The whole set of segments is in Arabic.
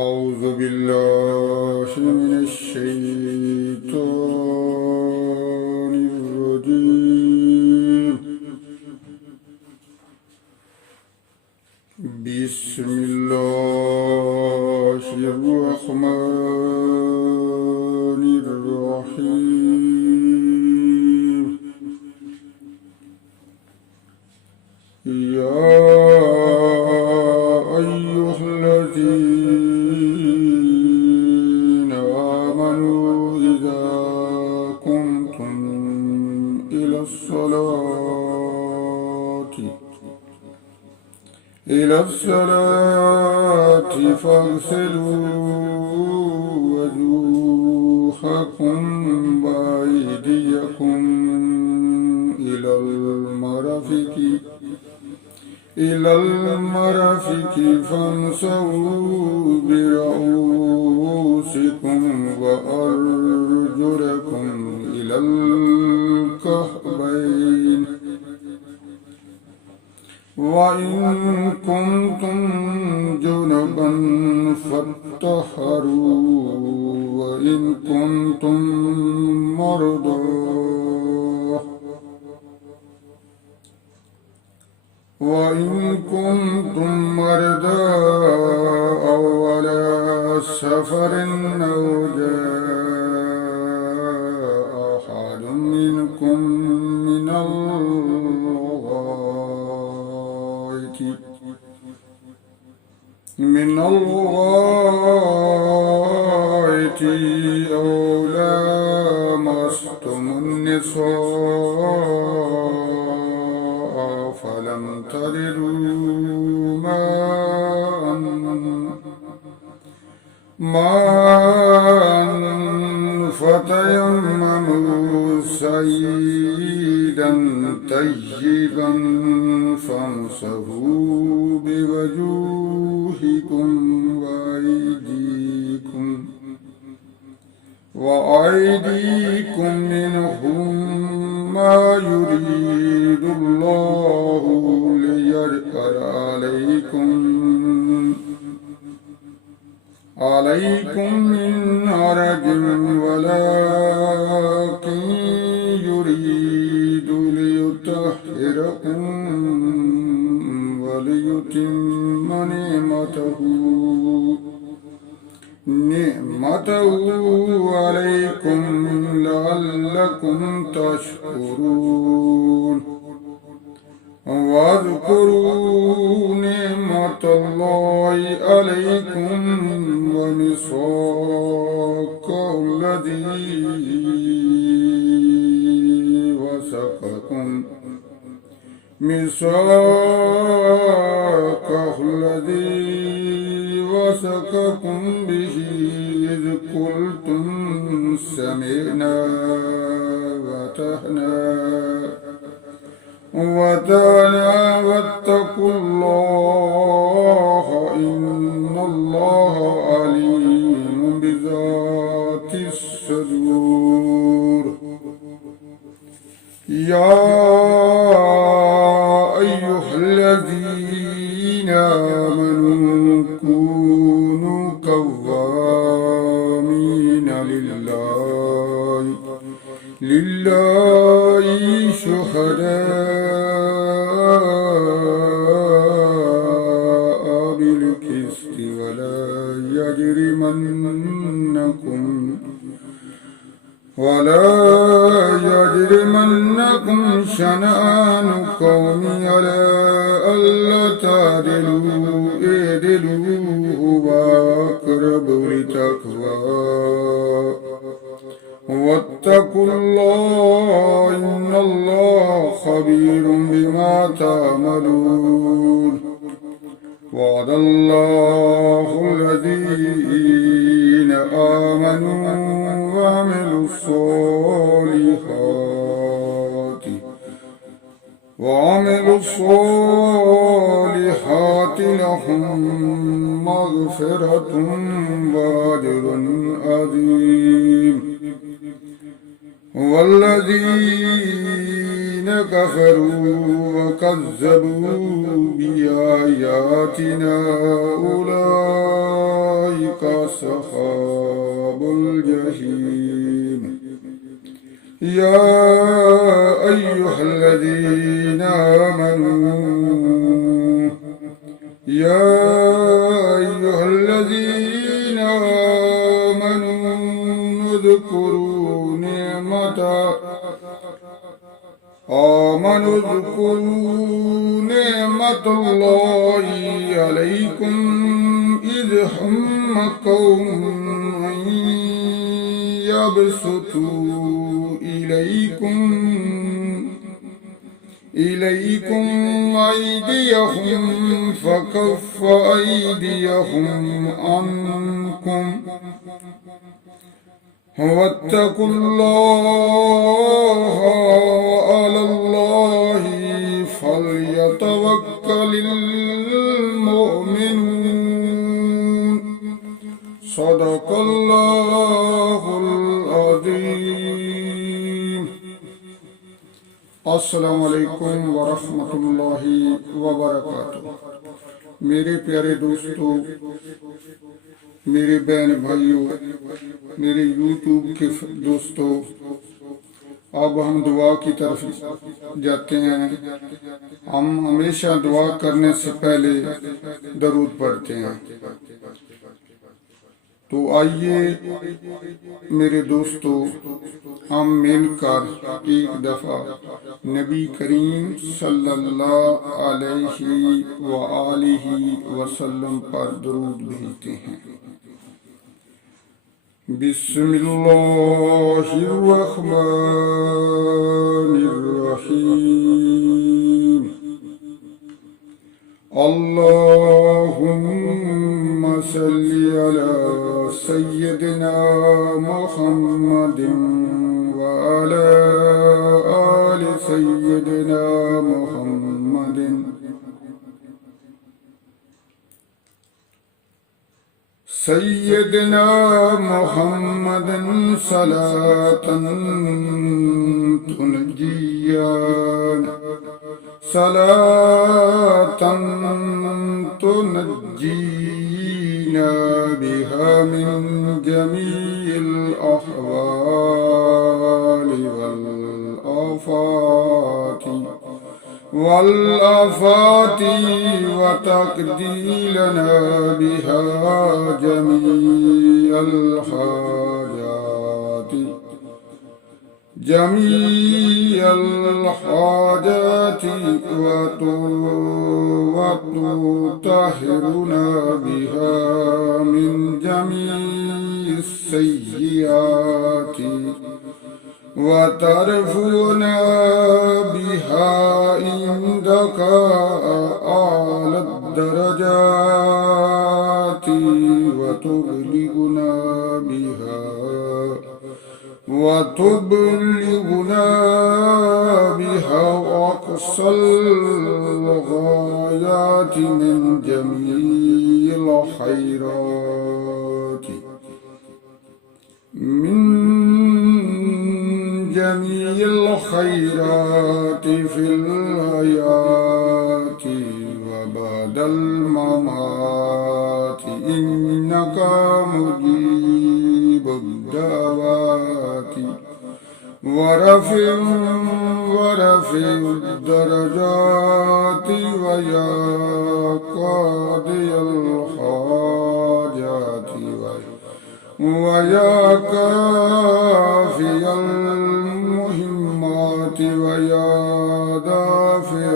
أعوذ بالله من الشيطان الرجيم. بسم الله الرحمن الرحيم. يا أيها الذين آمنوا إذا قمتم إلى الصلاة فاغسلوا وجوهكم وأيديكم إلى المرافق فامسحوا برؤوسكم وأرجلكم إلى الكعبين، وإن كنتم جنبا فاطهروا، وإن كنتم مرضى أو على سفر أو جاء أحد منكم من الغائط أو لامستم النساء فلم تجدوا ماء فتيمموا سعيدا طيبا فامسحوا بوجوهكم وأيديكم منه ما يريد الله ليجعل عليكم من حرج، ولكن يريد ليطهركم وليتم نعمته عليكم لعلكم تشكرون. واذكروا نعمة الله عليكم وميثاقه الذي وثقكم به إذ قلتم سمعنا وأطعنا واتقوا الله إن الله عليم بذات الصدور. يا أيها الذين آمنوا كونوا قوامين لله شهداء بالقسط، ولا يجرمنكم شنآن قوم على ألا تعدلوا اعدلوا هو أقرب للتقوى، واتقوا الله إن الله خبير بما تعملون. وعد الله الذين آمنوا وعملوا الصالحات لهم مغفرة وأجر عظيم. والذين كفروا وكذبوا بآياتنا أولئك يا أيها الذين آمنوا اذكروا نعمة الله عليكم إذ هم قوم أن يبسطوا إليكم أيديهم فكف أيديهم عنكم واتقوا الله وعلى الله فليتوكل المؤمنون صدق الله العظيم अस्सलाम वालेकुम वरहमतुल्लाहि वबरकातुह। मेरे प्यारे दोस्तों, मेरे बहन भाइयों, मेरे यूट्यूब के दोस्तों, अब हम दुआ की तरफ जाते हैं। हम हमेशा दुआ करने से पहले दरूद पढ़ते हैं। तो आइए मेरे दोस्तों, हम मिलकर एक दफा नबी करीम सल्लल्लाहु अलैहि वसल्लम पर दरूद भेजते हैं। बिस्मिल्लाहिर्रहमानिर्रहीम। अल्लाहुम्मा सल्ली अला सय्यदिना मुहम्मदिन व अला आलि सय्यदिना मुहम्मदिन। सय्यदना मुहम्मदन सलातन तुनज्जीना बिहा मिन जमीइल अहवालि والآفات وتقضي لنا بها جميع الحاجات وتطهرنا بها من جميع السيئات وترفعنا بها عندك أعلى الدرجات وتبلغنا بها أقصى الغايات من جميع الخيرات في الحياة وبعد الممات إنك مجيب الدعوات ورفع الدرجات ويا قاضي الحاجات ويا كافي المهمات ويا دافع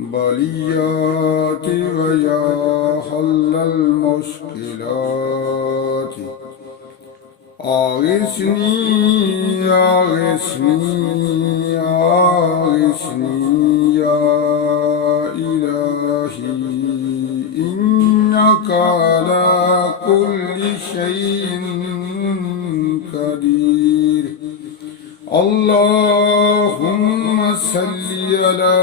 البليات ويا حل المشكلات أغثني يا إلهي إنك على كل شيء قدير. اللهم صل على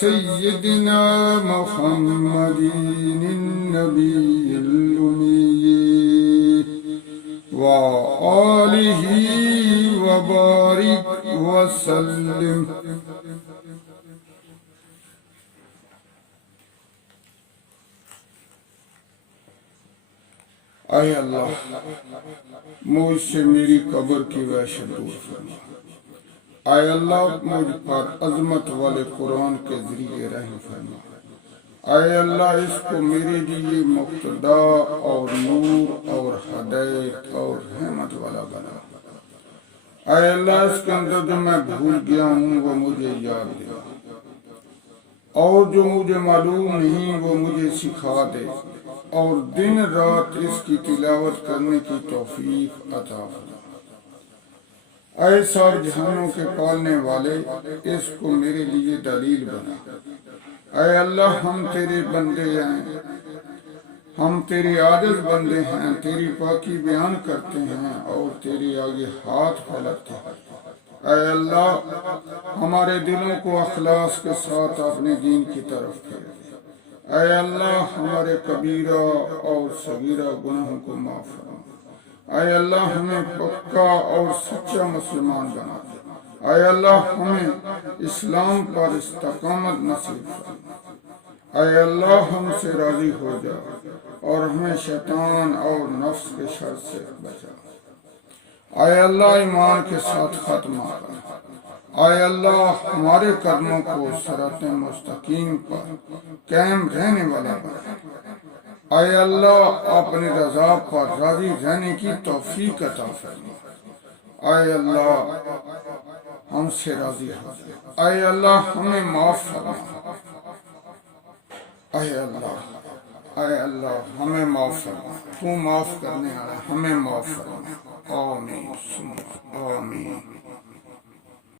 سيدنا محمد النبي الأمي وآله وبارك وسلم. اے اللہ مجھ سے میری قبر کی وحشت دور فرما، اے اللہ مجھ پر عظمت والے قرآن کے ذریعے رحم فرما، اے اللہ اس کو میرے لیے مقتدا اور نور اور ہدایت اور رحمت والا بنا، اے اللہ اس کے اندر جو میں بھول گیا ہوں وہ مجھے یاد دے، اور جو مجھے معلوم نہیں وہ مجھے سکھا دے، اور دن رات اس کی تلاوت کرنے کی توفیق عطا فرما۔ اے سار جہانوں کے پالنے والے اس کو میرے لیے دلیل بنا، اے اللہ ہم تیرے بندے ہیں، ہم تیرے عاجز بندے ہیں، تیری پاکی بیان کرتے ہیں اور تیرے آگے ہاتھ پھیلاتے ہیں، اے اللہ ہمارے دلوں کو اخلاص کے ساتھ اپنے دین کی طرف پھیر دے، اے اللہ ہمارے کبیرہ اور صغیرہ گناہوں کو معاف فرما، اے اللہ ہمیں پکا اور سچا مسلمان بنا دے، اے اللہ ہمیں اسلام پر استقامت نصیب فرما، اے اللہ ہم سے راضی ہو جا اور ہمیں شیطان اور نفس کے شر سے بچا، اے اللہ ایمان کے ساتھ ختم کر، اے اللہ ہمارے قدموں کو صراط مستقیم پر قائم رہنے والا بنا، اے اللہ اپنی رضا پر راضی رہنے کی توفیق عطا فرما، اے اللہ ہم سے راضی ہو جا، اے اللہ ہمیں معاف فرما، اے اللہ ہمیں معاف فرما، تو معاف کرنے والا ہمیں معاف فرما، آمین ثم آمین۔